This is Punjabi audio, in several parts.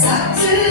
It's up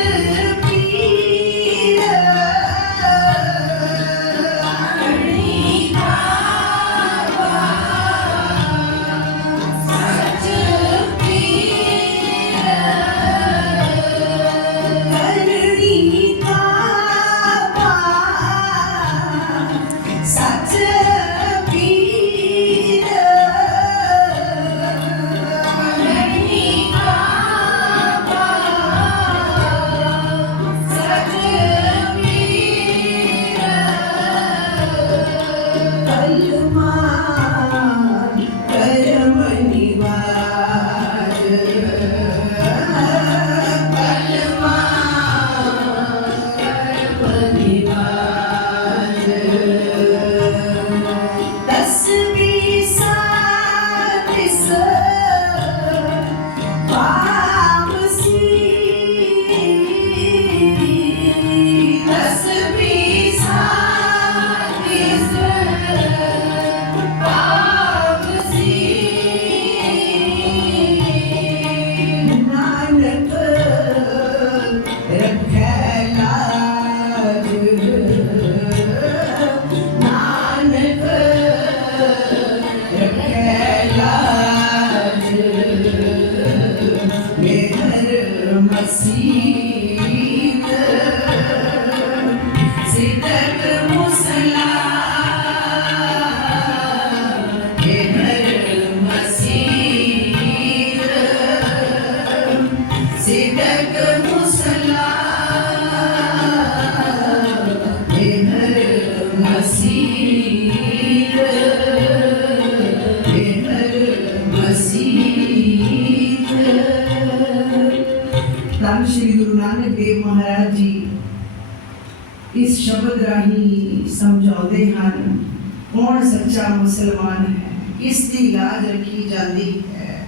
ਸੱਚਾ ਮੁਸਲਮਾਨ ਹੈ ਕਿਸ ਦੀ ਲਾਜ ਰੱਖੀ ਜਾਂਦੀ ਹੈ।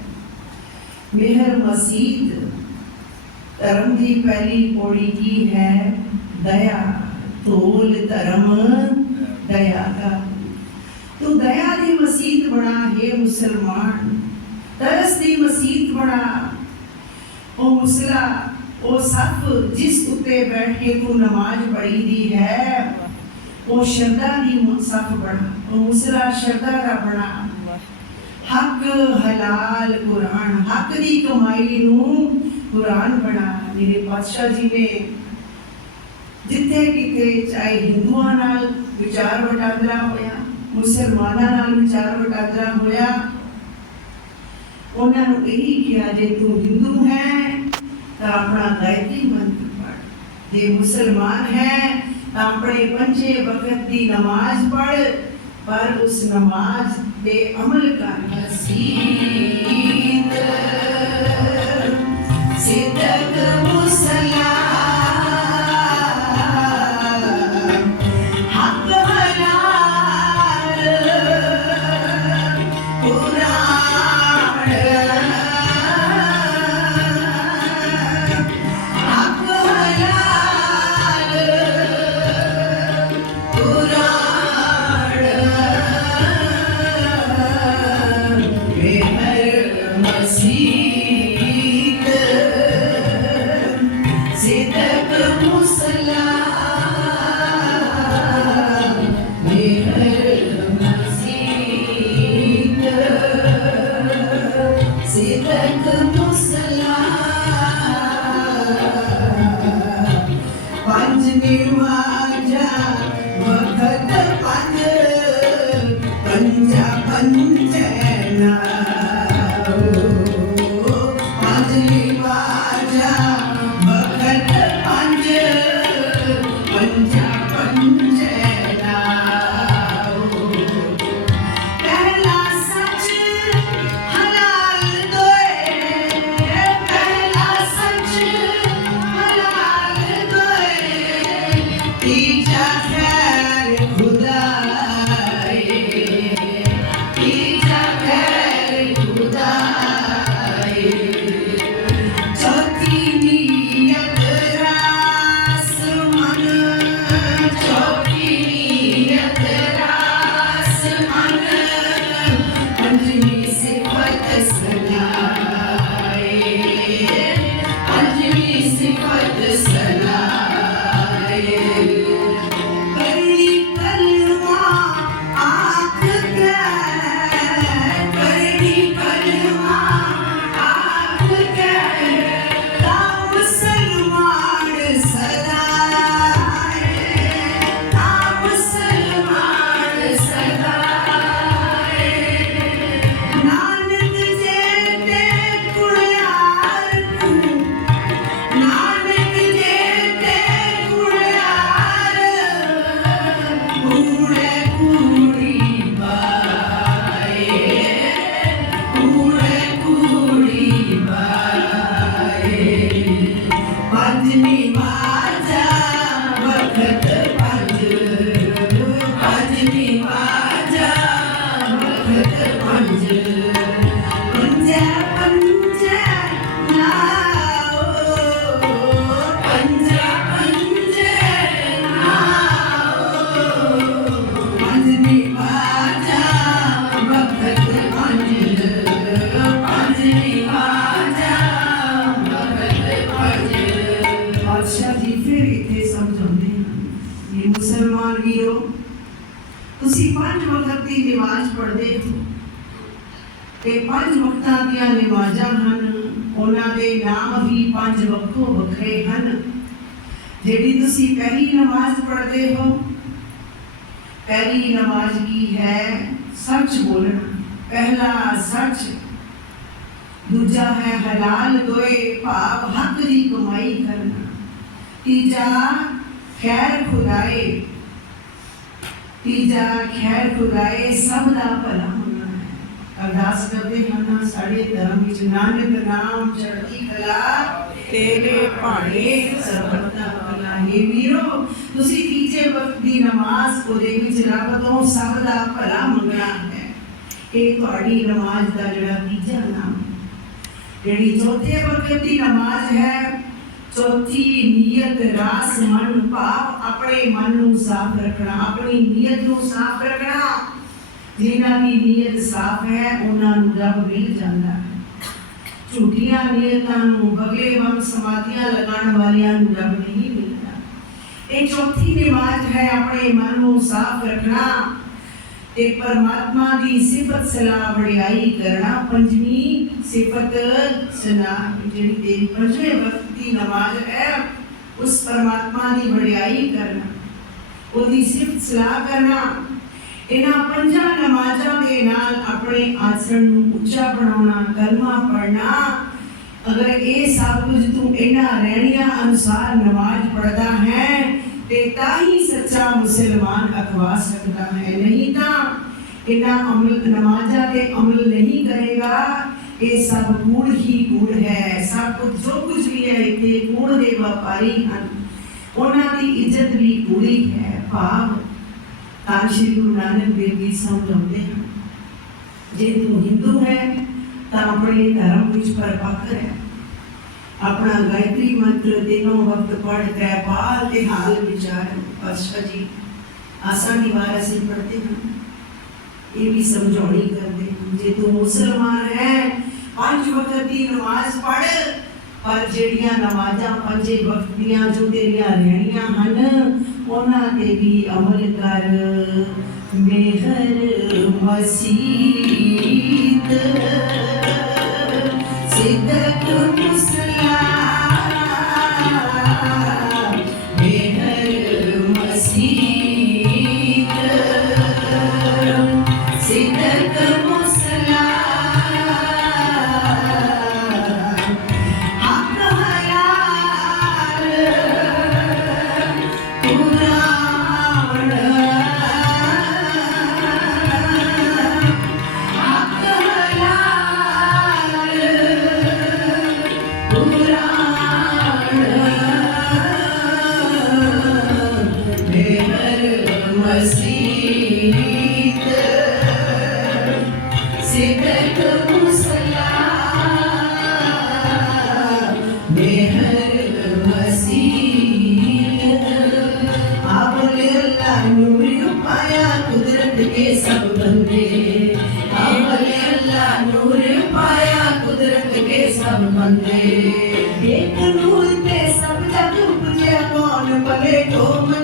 ਮਿਹਰ ਮਸੀਦ ਧਰਮ ਦੀ ਪਹਿਲੀ ਪੌੜੀ ਕੀ ਹੈ? ਦਇਆ ਤੋਲ ਧਰਮ, ਦਇਆ ਦਾ। ਤੂੰ ਦਇਆ ਦੀ ਮਸੀਤ ਬਣਾ, ਹੈ ਮੁਸਲਮਾਨ, ਤਰਸ ਦੀ ਮਸੀਤ ਬਣਾ। ਉਹ ਮੁਸਲਾ ਉਹ ਸੱਪ, ਜਿਸ ਉੱਤੇ ਬੈਠ ਕੇ ਤੂੰ ਨਮਾਜ਼ ਪੜ੍ਹੀ ਦੀ ਹੈ ਉਹ ਸ਼ਰਧਾ ਦੀ ਸੱਪ ਬਣਾ ਉਹ ਮੁਸਲਾ ਸ਼ਰਧਾ ਦਾ ਬਣਾ ਹੱਕ ਹਲਾਲ ਕੁਰਾਨ, ਹੱਕ ਦੀ ਕਮਾਈ ਨੂੰ ਕੁਰਾਨ ਬਣਾ। ਮੇਰੇ ਪਾਤਸ਼ਾਹ ਜੀ ਨੇ ਜਿੱਥੇ ਕਿਤੇ, ਚਾਹੇ ਹਿੰਦੂਆਂ ਨਾਲ ਵਿਚਾਰ ਵਟਾਂਦਰਾ ਹੋਇਆ, ਮੁਸਲਮਾਨਾਂ ਨਾਲ ਵਿਚਾਰ ਵਟਾਂਦਰਾ ਹੋਇਆ, ਉਹਨਾਂ ਨੂੰ ਇਹੀ ਕਿਹਾ, ਜੇ ਤੂੰ ਹਿੰਦੂ ਹੈ, ਤਾਂ ਆਪਣਾ ਗਾਇਤਰੀ ਮੰਤਰ ਪੜ੍ਹ। ਜੇ ਮੁਸਲਮਾਨ ਹੈ ਆਪਣੇ ਪੰਜੇ ਵਕਤ ਦੀ ਨਮਾਜ਼ ਪੜ੍ਹ ਪਰ ਉਸ ਨਮਾਜ਼ ਤੇ ਅਮਲ ਕਰ ਹਸੀਦ ਪੰਜ ਤੇ ਪੰਜ ਵਕਤਾਂ ਦੀਆਂ ਨਮਾਜ਼ਾਂ ਹਨ, ਉਹਨਾਂ ਦੇ ਨਾਮ ਵੀ ਪੰਜ ਵੱਖੋ ਵੱਖਰੇ ਹਨ। ਜਿਹੜੀ ਤੁਸੀਂ ਪਹਿਲੀ ਨਮਾਜ਼ ਪੜ੍ਹਦੇ ਹੋ, ਪਹਿਲੀ ਨਮਾਜ਼ ਕੀ ਹੈ? ਸੱਚ ਬੋਲਣਾ। ਪਹਿਲਾ ਸੱਚ। ਦੂਜਾ ਹੈ ਹਲਾਲ ਦੋਏ ਭਾਵ ਹੱਕ ਦੀ ਕਮਾਈ ਕਰਨਾ। ਤੀਜਾ, ਖੈਰ ਖੁਦਾਏ। ਤੀਜਾ, ਖੈਰ ਖੁਦਾਏ ਸਭ ਦਾ ਭਲਾ। ਅਰਦਾਸ ਕਰਦੇ ਹਨ ਸਾਡੇ ਧਰਮ ਵਿੱਚ ਨਾਨਕ ਨਾਮ ਚੜ੍ਹਦੀ ਕਲਾ, ਤੇਰੇ ਭਾਣੇ ਸਰਬਤ ਦਾ ਵੀਰੋ, ਤੁਸੀਂ ਤੀਜੇ ਵਕਤ ਦੀ ਨਮਾਜ਼ ਉਹਦੇ ਵਿੱਚ ਰੱਬ ਤੋਂ ਸਭ ਦਾ ਭਲਾ ਮੰਗਣਾ ਹੈ। ਇਹ ਤੁਹਾਡੀ ਨਮਾਜ਼ ਦਾ ਜਿਹੜਾ ਤੀਜਾ ਨਾਮ ਜਿਹੜੀ ਚੌਥੇ ਵਕਤ ਦੀ ਨਮਾਜ਼ ਹੈ, ਚੌਥੀ ਨੀਅਤ ਰਾਸ ਮਨ ਭਾਵ ਆਪਣੇ ਮਨ ਨੂੰ ਸਾਫ਼ ਰੱਖਣਾ, ਆਪਣੀ ਨੀਅਤ ਨੂੰ ਸਾਫ਼ ਰੱਖਣਾ। ਜਿਨ੍ਹਾਂ ਦੀ ਨੀਅਤ ਸਾਫ਼ ਹੈ, ਉਹਨਾਂ ਨੂੰ ਰੱਬ ਮਿਲ ਜਾਂਦਾ ਹੈ। ਝੂਠੀਆਂ ਨੀਅਤਾਂ ਨੂੰ ਬਗਲੇ ਵਾਂਗ ਸਮਾਧੀਆਂ ਲਗਾਉਣ ਵਾਲਿਆਂ ਨੂੰ ਰੱਬ ਨਹੀਂ ਮਿਲਦਾ। ਇਹ ਚੌਥੀ ਨਿਮਾਜ਼ ਹੈ, ਆਪਣੇ ਮਨ ਨੂੰ ਸਾਫ਼ ਰੱਖਣਾ। ਤੇ ਪਰਮਾਤਮਾ ਦੀ ਸਿਫਤ ਸਲਾਹ ਵਡਿਆਈ ਕਰਨਾ। ਪੰਜਵੀਂ ਸਿਫਤ ਸਲਾਹ, ਜਿਹੜੀ ਤੇਰੀ ਪੰਜਵੇਂ ਵਕਤ ਦੀ ਨਮਾਜ਼ ਹੈ, ਉਸ ਪਰਮਾਤਮਾ ਦੀ ਵਡਿਆਈ ਕਰਨਾ। ਉਹਦੀ ਸਿਫਤ ਸਲਾਹ ਕਰਨਾ। ਇਹਨਾਂ ਪੰਜਾਂ ਨਮਾਜ਼ਾਂ ਦੇ ਨਾਲ ਆਪਣੇ ਆਚਰਣ ਨੂੰ ਉੱਚਾ ਬਣਾਉਣਾ, ਕਲਮਾ ਪੜਨਾ ਅਗਰ ਇਹ ਸਭ ਕੁਝ ਤੂੰ ਇਹਨਾਂ ਰਹਿਣੀਆਂ ਅਨੁਸਾਰ ਨਮਾਜ਼ ਪੜਦਾ ਹੈ, ਤੇ ਤਾਂ ਹੀ ਸੱਚਾ ਮੁਸਲਮਾਨ ਅਖਵਾ ਸਕਦਾ ਹੈ। ਨਹੀਂ ਤਾਂ ਇਹਨਾਂ ਅਮਲ, ਨਮਾਜ਼ਾਂ ਤੇ ਅਮਲ ਨਹੀਂ ਕਰੇਗਾ। ਇਹ ਸਭ ਕੂੜ ਹੀ ਕੂੜ ਹੈ। ਸਭ ਕੁਝ, ਜੋ ਕੁਝ ਵੀ ਹੈ, ਇੱਥੇ ਕੂੜ ਦੇ ਵਪਾਰੀ ਹਨ। ਉਹਨਾਂ ਦੀ ਇੱਜ਼ਤ ਵੀ ਕੂੜੀ ਹੈ, ਭਾਵ ਤਾਂ ਸ਼੍ਰੀ ਗੁਰੂ ਨਾਨਕ ਦੇਵ ਜੀ ਸਮਝਾਉਂਦੇ ਹਨ। ਜੇ ਤੂੰ ਹਿੰਦੂ ਹੈ, ਤਾਂ ਆਪਣੇ ਧਰਮ ਵਿੱਚ ਪਰਪੱਕ ਹੈ ਆਪਣਾ ਗਾਇਤਰੀ ਮੰਤਰ ਤਿੰਨੋਂ ਵਕਤ ਪੜ੍ਹ ਕੇ ਬਾਲ ਤੇ ਹਾਲ ਵਿਚਾਰ। ਪਾਸ਼ਾ ਜੀ ਆਸਾ ਵਾਰ ਅਸੀਂ ਪੜ੍ਹਦੇ ਹਾਂ। ਇਹ ਵੀ ਸਮਝਾਉਣੀ ਕਰਦੇ ਹਨ ਜੇ ਤੂੰ ਮੁਸਲਮਾਨ ਹੈ, ਪੰਜ ਵਕਤ ਦੀ ਨਮਾਜ਼ ਪੜ੍ਹ, ਪਰ ਜਿਹੜੀਆਂ ਨਮਾਜ਼ਾਂ ਪੰਜੇ ਵਕਤ ਦੀਆਂ ਜੋ ਤੇਰੀਆਂ ਰਹਿਣੀਆਂ ਹਨ ਉਹਨਾਂ ਤੇ ਵੀ ਅਮਲ ਕਰ। ਮਿਹਰ ਮਸੀਤ। ਬੰਦੇ ਇੱਕ ਨੂਰ ਤੇ ਸਭ ਜਗ ਉਪਜਿਆ ਕੌਣ ਭਲੇ ਕੋ